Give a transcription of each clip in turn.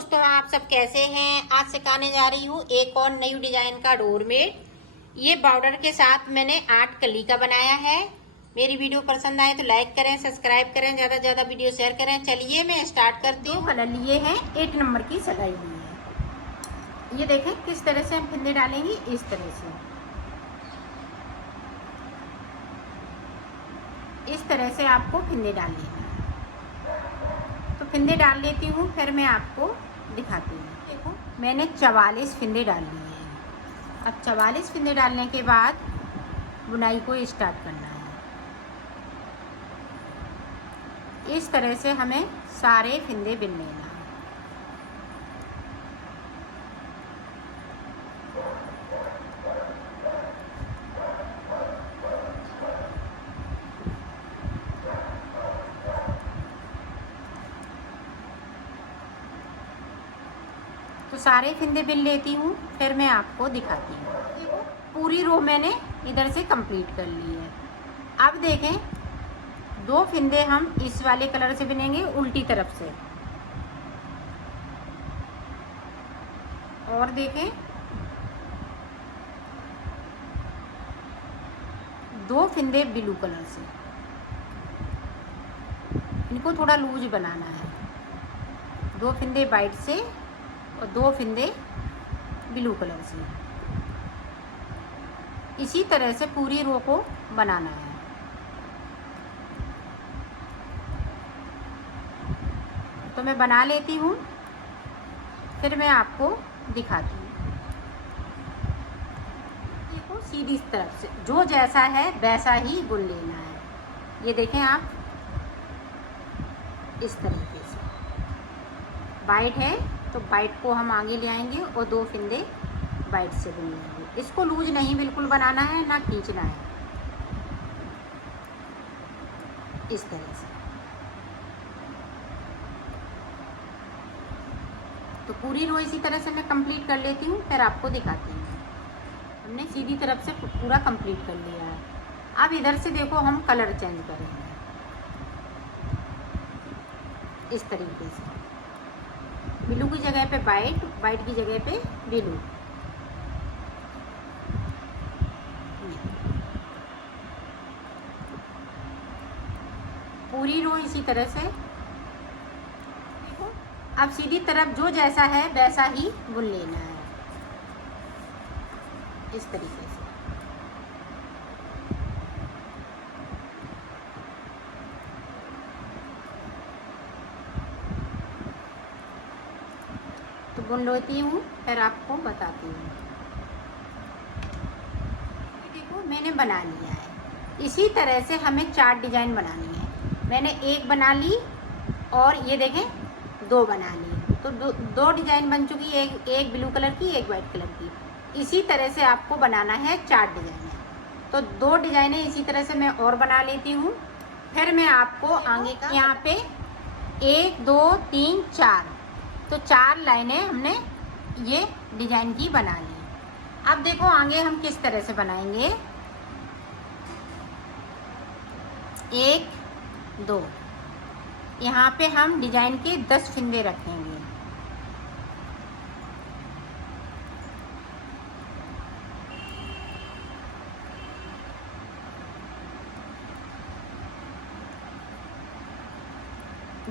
दोस्तों, आप सब कैसे हैं। आज सिखाने जा रही हूँ एक और नई डिजाइन का डोरमेट। ये बॉर्डर के साथ मैंने 8 कली का बनाया है। मेरी वीडियो पसंद आए तो लाइक करें, सब्सक्राइब करें, ज्यादा से ज्यादा वीडियो शेयर करें। चलिए मैं स्टार्ट करती हूँ। कलर लिए हैं, 8 नंबर की सगाई ली है। ये देखें किस तरह से हम फिंदे डालेंगे। इस तरह से, इस तरह से आपको फिंदे डालने हैं। तो फिंदे डाल लेती हूँ, फिर मैं आपको दिखाती हूँ। देखो मैंने 44 फिंदे डाल लिए हैं। अब 44 फिंदे डालने के बाद बुनाई को स्टार्ट करना है। इस तरह से हमें सारे फिंदे बिन लेना है। तो सारे फिंदे बिन लेती हूँ, फिर मैं आपको दिखाती हूँ। देखो पूरी रो मैंने इधर से कंप्लीट कर ली है। अब देखें 2 फिंदे हम इस वाले कलर से बिनेंगे उल्टी तरफ से, और देखें 2 फिंदे ब्लू कलर से। इनको थोड़ा लूज बनाना है। 2 फिंदे वाइट से और 2 फिंदे ब्लू कलर से। इसी तरह से पूरी रो को बनाना है। तो मैं बना लेती हूँ, फिर मैं आपको दिखाती हूँ। देखो सीधी तरफ से जो जैसा है वैसा ही बुन लेना है। ये देखें आप, इस तरीके से वाइट है तो वाइट को हम आगे ले आएंगे और 2 फिंदे वाइट से बुन लेंगे। इसको लूज नहीं बिल्कुल बनाना है, ना खींचना है। इस तरह से तो पूरी रो इसी तरह से मैं कंप्लीट कर लेती हूँ, फिर आपको दिखाती हूँ। हमने सीधी तरफ से पूरा कंप्लीट कर लिया है। अब इधर से देखो हम कलर चेंज करेंगे इस तरीके से। ब्लू की जगह पे वाइट, वाइट की जगह पे ब्लू। पूरी रो इसी तरह से। देखो अब सीधी तरफ जो जैसा है वैसा ही बुन लेना है, इस तरीके से। तो बुन लेती हूँ, फिर आपको बताती हूँ। देखो मैंने बना लिया है। इसी तरह से हमें 4 डिजाइन बनानी है। मैंने एक बना ली और ये देखें 2 बना ली। तो 2 डिजाइन बन चुकी है, एक ब्लू कलर की, एक वाइट कलर की। इसी तरह से आपको बनाना है 4 डिजाइन। तो 2 डिजाइनें इसी तरह से मैं और बना लेती हूँ, फिर मैं आपको आगे का। यहाँ पे 1 2 3 4, तो 4 लाइनें हमने ये डिजाइन की बना ली। अब देखो आगे हम किस तरह से बनाएंगे। 1 2, यहाँ पे हम डिजाइन के 10 फिंदे रखेंगे।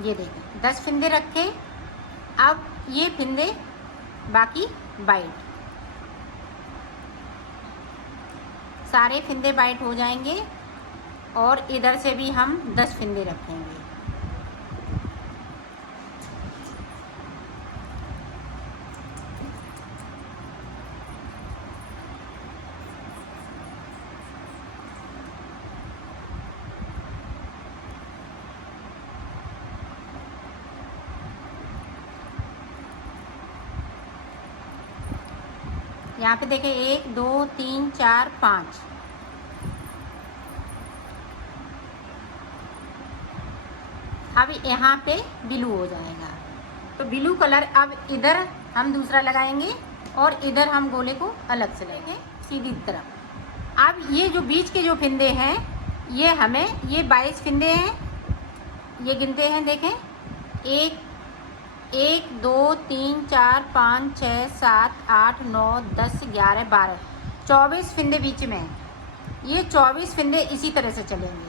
ये देखिए 10 फिंदे रखे। अब ये फिंदे बाकी वाइट, सारे फिंदे वाइट हो जाएंगे। और इधर से भी हम 10 फिंदे रखेंगे। यहाँ पे देखें 1 2 3 4 5। अब यहाँ पे ब्लू हो जाएगा। तो ब्लू कलर अब इधर हम दूसरा लगाएंगे और इधर हम गोले को अलग से लेंगे सीधी तरफ। अब ये जो बीच के जो फिंदे हैं, ये हमें, ये 22 फिंदे हैं। ये गिनते हैं, देखें 1 1 2 3 4 5 6 7 8 9 10 11 12 24 फिंदे बीच में हैं। ये 24 फिंदे इसी तरह से चलेंगे।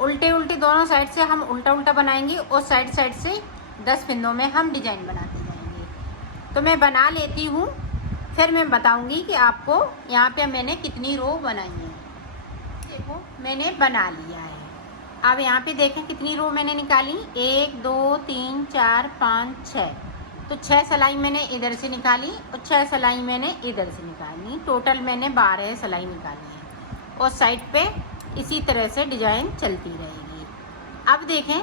उल्टे उल्टे दोनों साइड से हम उल्टा उल्टा बनाएंगे और साइड साइड से 10 फिंदों में हम डिजाइन बनाते जाएंगे। तो मैं बना लेती हूँ, फिर मैं बताऊँगी कि आपको यहाँ पे मैंने कितनी रो बनाई है। देखो मैंने बना लिया है। अब यहाँ पे देखें कितनी रो मैंने निकाली, 1 2 3 4 5 6। तो 6 सिलाई मैंने इधर से निकाली और 6 सिलाई मैंने इधर से निकाली। टोटल मैंने 12 सिलाई निकाली है और साइड पे इसी तरह से डिजाइन चलती रहेगी। अब देखें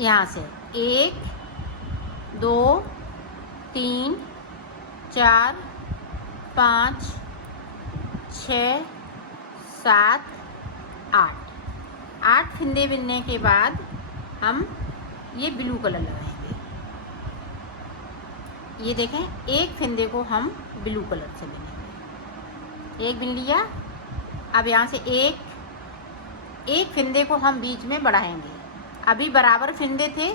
यहाँ से 1 2 3 4 5 6 7 8 फिंदे बिनने के बाद हम ये ब्लू कलर लगाएंगे। ये देखें एक फिंदे को हम ब्लू कलर से बिनेंगे। एक बिन लिया। अब यहाँ से एक फिंदे को हम बीच में बढ़ाएंगे। अभी बराबर फिंदे थे,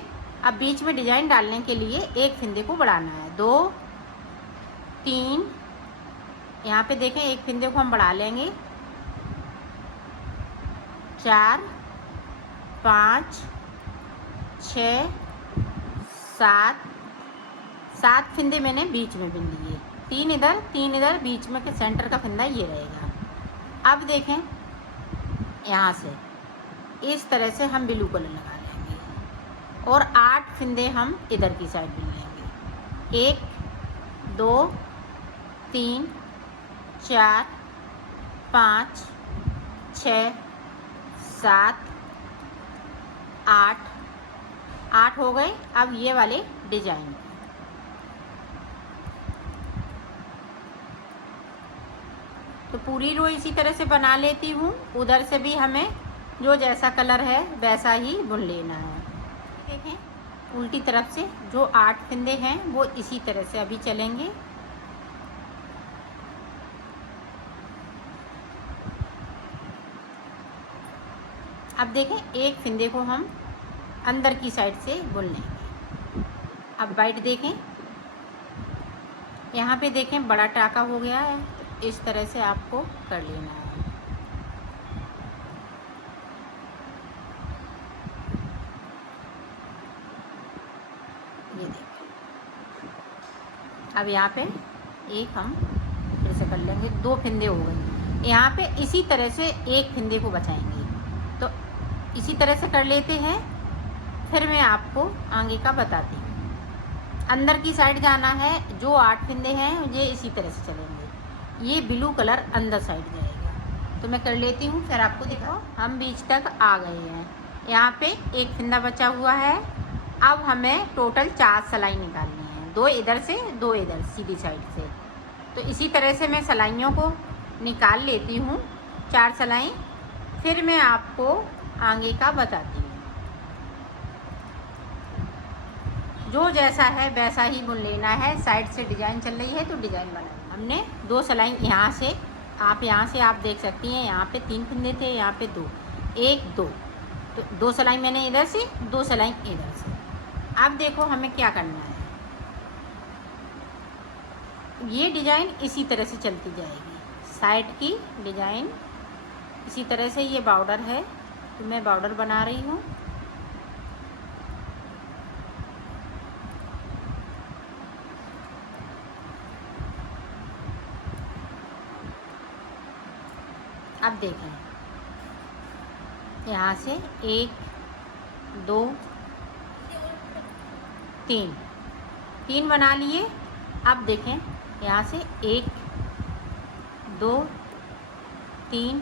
अब बीच में डिजाइन डालने के लिए एक फिंदे को बढ़ाना है। 2 3 यहाँ पे देखें एक फिंदे को हम बढ़ा लेंगे। 4 5 6 7 फिंदे मैंने बीच में बिन लिए। 3 इधर बीच में के सेंटर का फिंदा ये रहेगा। अब देखें यहाँ से इस तरह से हम ब्लू कलर लगा लेंगे और 8 फिंदे हम इधर की साइड बिन लेंगे। 1 2 3 4 5 6 7 8 हो गए। अब ये वाले डिजाइन तो पूरी रो इसी तरह से बना लेती हूँ। उधर से भी हमें जो जैसा कलर है वैसा ही बुन लेना है। देखें उल्टी तरफ से जो 8 फिंदे हैं वो इसी तरह से अभी चलेंगे। अब देखें एक फिंदे को हम अंदर की साइड से बुन लेंगे। अब वाइट देखें, यहाँ पे देखें बड़ा टाका हो गया है, इस तरह से आपको कर लेना है। ये देखें। अब यहाँ पे एक हम फिर से कर लेंगे। 2 फिंदे हो गए। यहाँ पे इसी तरह से एक फिंदे को बचाएंगे। तो इसी तरह से कर लेते हैं, फिर मैं आपको आगे का बताती हूँ। अंदर की साइड जाना है। जो 8 फिंदे हैं ये इसी तरह से चलेंगे। ये ब्लू कलर अंदर साइड जाएगा। तो मैं कर लेती हूँ, फिर आपको दिखाओ। हम बीच तक आ गए हैं। यहाँ पे एक फिंदा बचा हुआ है। अब हमें टोटल 4 सिलाई निकालनी है। 2 इधर से 2 इधर सीधी साइड से। तो इसी तरह से मैं सिलाइयों को निकाल लेती हूँ 4 सिलाई, फिर मैं आपको आगे का बताती हूँ। जो जैसा है वैसा ही बुन लेना है। साइड से डिजाइन चल रही है तो डिजाइन बनाना। हमने 2 सिलाई यहाँ से आप देख सकती हैं। यहाँ पे 3 फिंदे थे, यहाँ पे 2 1 2 तो 2 सिलाई मैंने इधर से, 2 सिलाई इधर से। अब देखो हमें क्या करना है। ये डिजाइन इसी तरह से चलती जाएगी। साइड की डिजाइन इसी तरह से। ये बॉर्डर है तो मैं बॉर्डर बना रही हूँ। अब देखें यहाँ से 1 2 3 बना लिए। अब देखें यहाँ से 1 2 3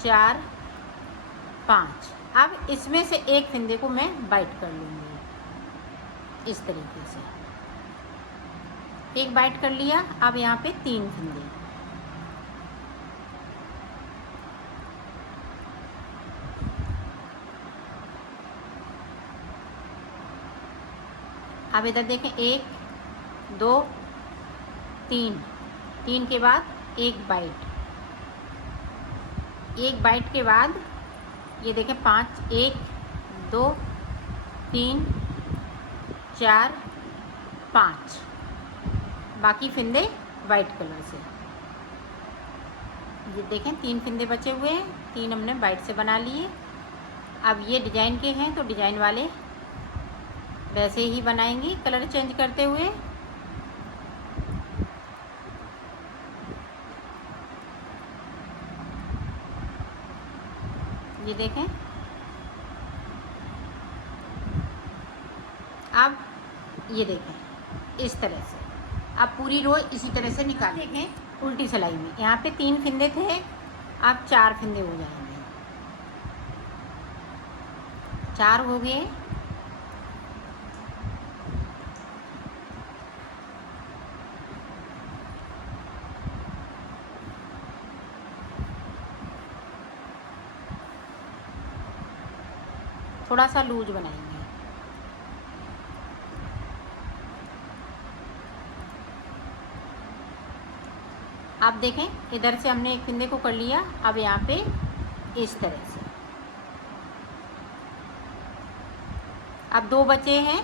4 5। अब इसमें से एक फिंदे को मैं बाइट कर लूँगी इस तरीके से। एक बाइट कर लिया। अब यहाँ पे 3 फिंदे। अब इधर देखें 1 2 3 के बाद एक बाइट। एक बाइट के बाद ये देखें 5 1 2 3 4 5, बाकी फिंदे वाइट कलर से। ये देखें 3 फिंदे बचे हुए हैं, 3 हमने वाइट से बना लिए। अब ये डिजाइन के हैं तो डिजाइन वाले वैसे ही बनाएंगे कलर चेंज करते हुए। ये देखें। अब ये देखें इस तरह से, अब पूरी रो इसी तरह से निकाल। देखें उल्टी सिलाई में यहाँ पे 3 फिंदे थे, अब 4 फिंदे हो जाएंगे। 4 हो गए। थोड़ा सा लूज बनाएंगे। आप देखें इधर से हमने एक फिंदे को कर लिया, अब यहाँ पे इस तरह से। अब 2 बचे हैं।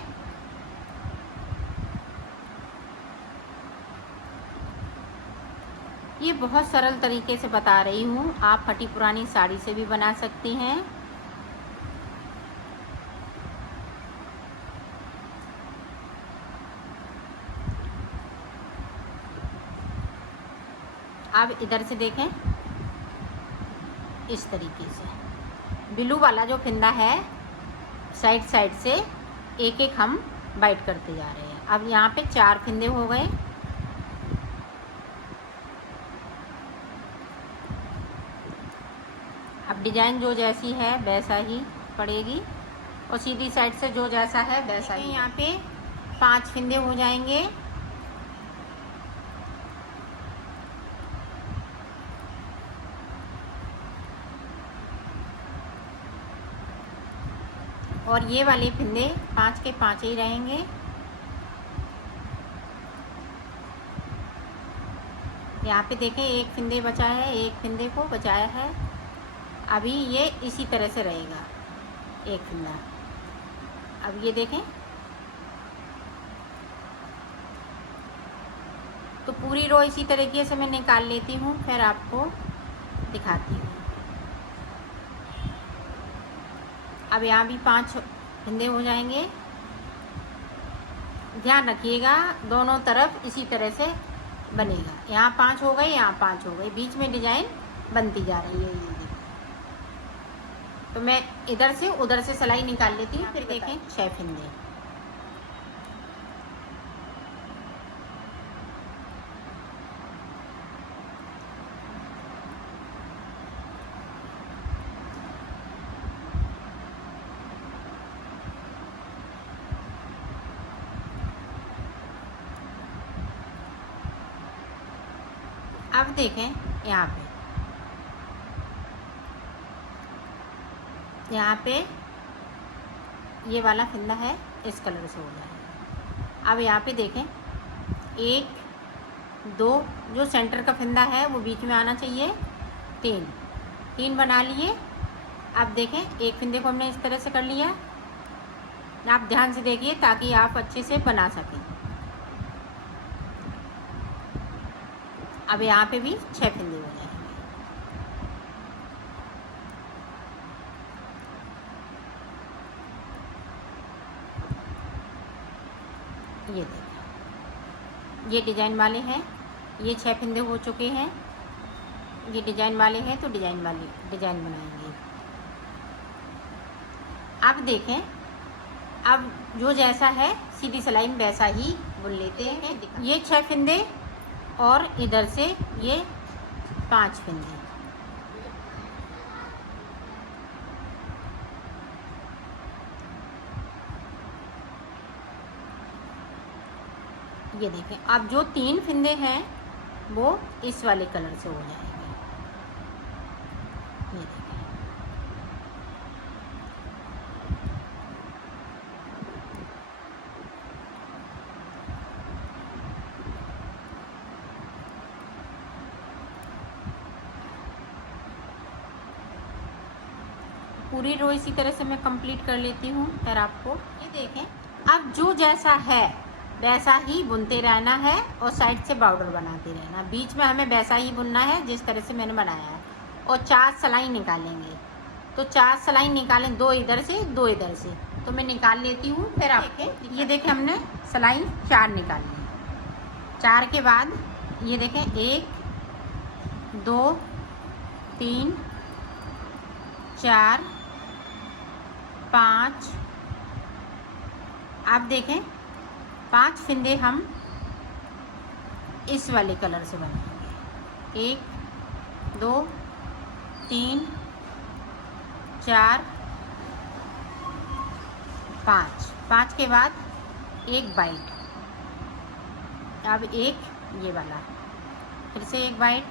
ये बहुत सरल तरीके से बता रही हूँ, आप फटी पुरानी साड़ी से भी बना सकती हैं। अब इधर से देखें इस तरीके से ब्लू वाला जो फिंदा है साइड साइड से एक एक हम बाइट करते जा रहे हैं। अब यहाँ पे 4 फिंदे हो गए। अब डिजाइन जो जैसी है वैसा ही पड़ेगी और सीधी साइड से जो जैसा है वैसा ही। यहाँ पे 5 फिंदे हो जाएंगे। और ये वाले फिंदे 5 के 5 ही रहेंगे। यहाँ पे देखें एक फिंदे बचा है, एक फिंदे को बचाया है। अभी ये इसी तरह से रहेगा एक फिंदा। अब ये देखें तो पूरी रो इसी तरीके से मैं निकाल लेती हूँ, फिर आपको दिखाती हूँ। अब यहाँ भी 5 फिंदे हो जाएंगे। ध्यान रखिएगा दोनों तरफ इसी तरह से बनेगा। यहाँ 5 हो गए, यहाँ 5 हो गए, बीच में डिजाइन बनती जा रही है। ये तो मैं इधर से उधर से सिलाई निकाल लेती हूँ। फिर देखें 6 फिंदे। अब देखें यहाँ पे ये वाला फिंदा है इस कलर से हो जाएगा। अब यहाँ पे देखें 1 2 जो सेंटर का फिंदा है वो बीच में आना चाहिए। 3 बना लिए। अब देखें एक फिंदे को हमने इस तरह से कर लिया। आप ध्यान से देखिए ताकि आप अच्छे से बना सकें। अब यहाँ पे भी 6 फिंदे हो जाएंगे। ये देखिए ये डिजाइन वाले हैं, ये 6 फिंदे हो चुके हैं। ये डिजाइन वाले हैं तो डिजाइन बनाएंगे। अब देखें अब जो जैसा है सीधी सिलाई में वैसा ही बुन लेते हैं। ये 6 फिंदे और इधर से ये 5 फिंदे। ये देखें अब जो 3 फिंदे हैं वो इस वाले कलर से हो जाएंगे। ये देखें पूरी रो इसी तरह से मैं कंप्लीट कर लेती हूँ। फिर आपको ये देखें, अब जो जैसा है वैसा ही बुनते रहना है और साइड से बॉर्डर बनाते रहना। बीच में हमें वैसा ही बुनना है जिस तरह से मैंने बनाया है। और 4 सिलाई निकालेंगे, तो 4 सिलाई निकालें, 2 इधर से 2 इधर से। तो मैं निकाल लेती हूँ। फिर आप ये देखें, हमने सिलाई 4 निकाली है। 4 के बाद ये देखें 1 2 3 4 5। आप देखें 5 फिंदे हम इस वाले कलर से बनाएंगे। 1 2 3 4 5। 5 के बाद एक बाइट, अब एक ये वाला, फिर से एक बाइट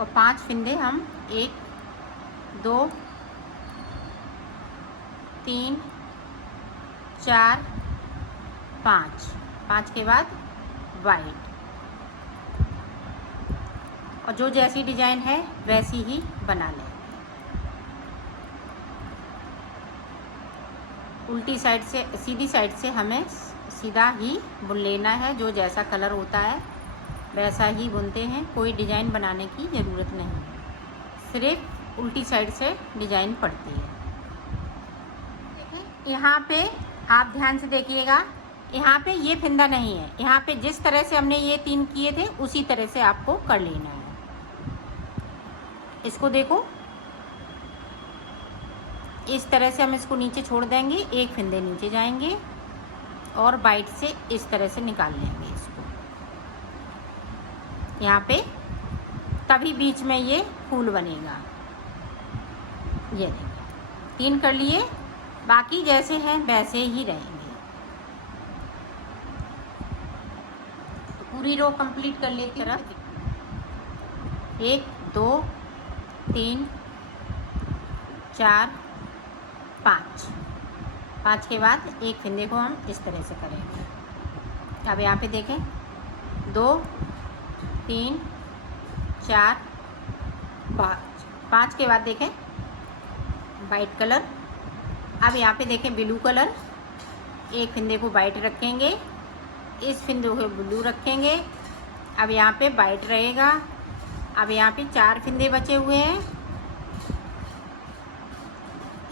और 5 फिंदे हम 1 2 3 4 5। 5 के बाद वाइट। और जो जैसी डिजाइन है वैसी ही बना लें। उल्टी साइड से, सीधी साइड से हमें सीधा ही बुन लेना है। जो जैसा कलर होता है वैसा ही बुनते हैं, कोई डिजाइन बनाने की ज़रूरत नहीं, सिर्फ उल्टी साइड से डिजाइन पड़ती है। यहाँ पे आप ध्यान से देखिएगा, यहाँ पे ये फिंदा नहीं है। यहाँ पे जिस तरह से हमने ये 3 किए थे उसी तरह से आपको कर लेना है। इसको देखो, इस तरह से हम इसको नीचे छोड़ देंगे, एक फिंदे नीचे जाएंगे और बाइट से इस तरह से निकाल लेंगे इसको यहाँ पे, तभी बीच में ये फूल बनेगा। ये देखिए 3 कर लिए, बाकी जैसे हैं वैसे ही रहेंगे। तो पूरी रो कंप्लीट कर लेती हूँ। 1 2 3 4 5। 5 के बाद एक फिंदे को हम इस तरह से करेंगे। अब यहाँ पे देखें 2 3 4 5। 5 के बाद देखें वाइट कलर। अब यहाँ पे देखें ब्लू कलर, एक फिंदे को वाइट रखेंगे, इस फिंदे को ब्लू रखेंगे। अब यहाँ पे वाइट रहेगा। अब यहाँ पे 4 फिंदे बचे हुए हैं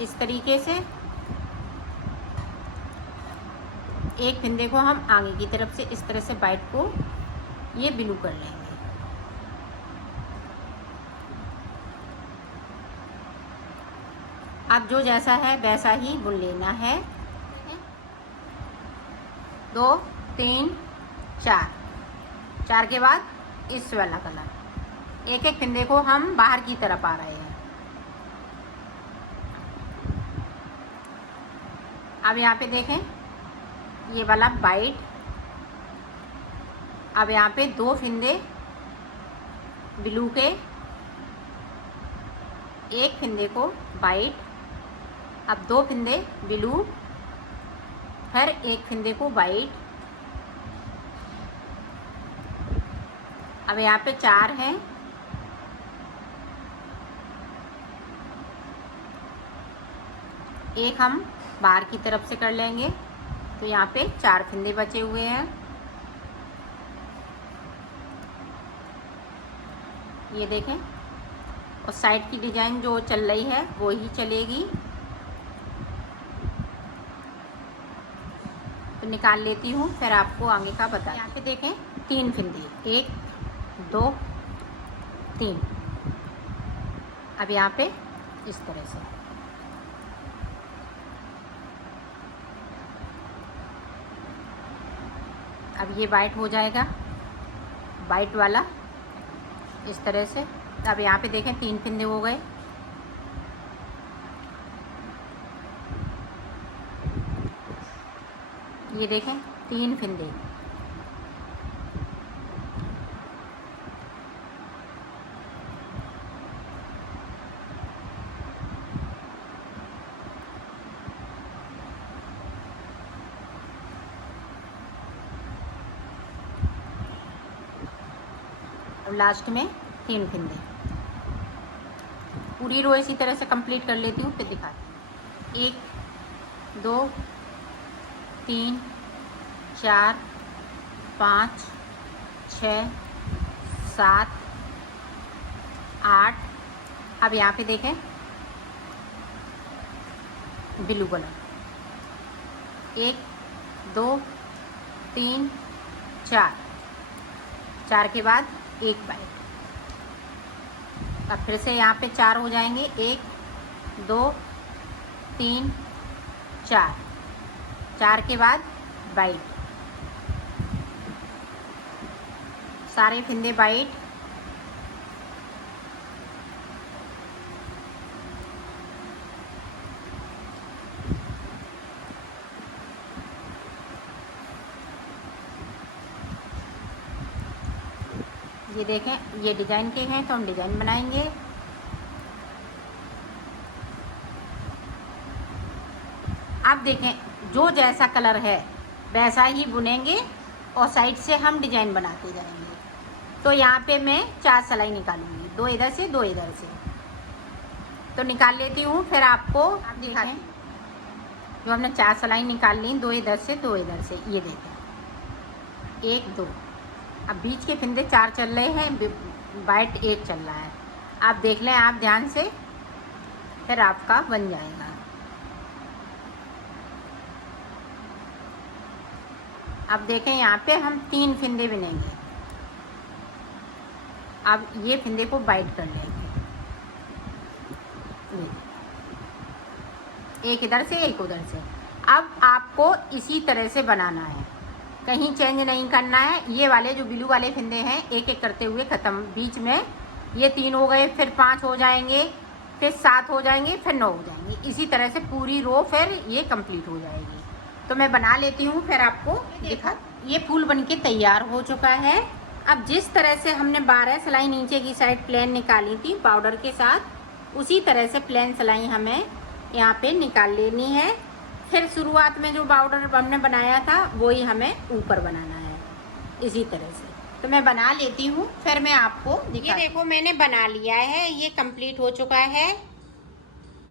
इस तरीके से। एक फिंदे को हम आगे की तरफ से इस तरह से वाइट को ये ब्लू कर लेंगे। अब जो जैसा है वैसा ही बुन लेना है। 2 3 4। 4 के बाद इस वाला कलर, एक एक फिंदे को हम बाहर की तरफ आ रहे हैं। अब यहाँ पे देखें ये वाला वाइट। अब यहाँ पे 2 फिंदे ब्लू के, एक फिंदे को वाइट, अब 2 फिंदे ब्लू, फिर एक फिंदे को वाइट। अब यहाँ पे 4 हैं, एक हम बाहर की तरफ से कर लेंगे। तो यहाँ पे 4 फिंदे बचे हुए हैं। ये देखें, और साइड की डिजाइन जो चल रही है वो ही चलेगी। तो निकाल लेती हूँ, फिर आपको आगे का बता। यहाँ पे देखें 3 फिंदे, 1 2 3। अब यहाँ पे इस तरह से अब ये वाइट हो जाएगा, वाइट वाला इस तरह से। अब यहाँ पे देखें 3 फिंदे हो गए। ये देखें 3 फिंदे। लास्ट में 3 फिंदे। पूरी रो इसी तरह से कंप्लीट कर लेती हूँ, फिर दिखाती हूँ। 1 2 3 4 5 6 7 8। अब यहाँ पे देखें ब्लू कलर, 1 2 3 4 के बाद एक बाइट। अब फिर से यहाँ पे 4 हो जाएंगे, 1 2 3 4 के बाद बाइट, सारे फिंदे बाइट। ये देखें ये डिजाइन के हैं तो हम डिजाइन बनाएंगे। आप देखें जो जैसा कलर है वैसा ही बुनेंगे और साइड से हम डिजाइन बनाते जाएंगे। तो यहाँ पे मैं 4 सिलाई निकालूंगी, 2 इधर से 2 इधर से। तो निकाल लेती हूँ, फिर आपको दिखाती हूँ। जो हमने 4 सिलाई निकाल ली, 2 इधर से 2 इधर से, ये देखें 1 2। अब बीच के फिंदे 4 चल रहे हैं, बाइट 1 चल रहा है। आप देख लें आप ध्यान से, फिर आपका बन जाएगा। अब देखें यहाँ पे हम 3 फिंदे बुनेंगे। अब ये फिंदे को बाइट कर लेंगे, एक इधर से एक उधर से। अब आपको इसी तरह से बनाना है, कहीं चेंज नहीं करना है। ये वाले जो ब्लू वाले फिंदे हैं एक एक करते हुए ख़त्म। बीच में ये 3 हो गए, फिर 5 हो जाएंगे, फिर 7 हो जाएंगे, फिर 9 हो जाएंगे। इसी तरह से पूरी रो फिर ये कंप्लीट हो जाएगी। तो मैं बना लेती हूँ, फिर आपको दिखा। ये फूल बनके तैयार हो चुका है। अब जिस तरह से हमने 12 सिलाई नीचे की साइड प्लेन निकाली थी पाउडर के साथ, उसी तरह से प्लेन सिलाई हमें यहाँ पे निकाल लेनी है। फिर शुरुआत में जो पाउडर हमने बनाया था वही हमें ऊपर बनाना है इसी तरह से। तो मैं बना लेती हूँ, फिर मैं आपको दिखा। ये देखो मैंने बना लिया है, ये कंप्लीट हो चुका है।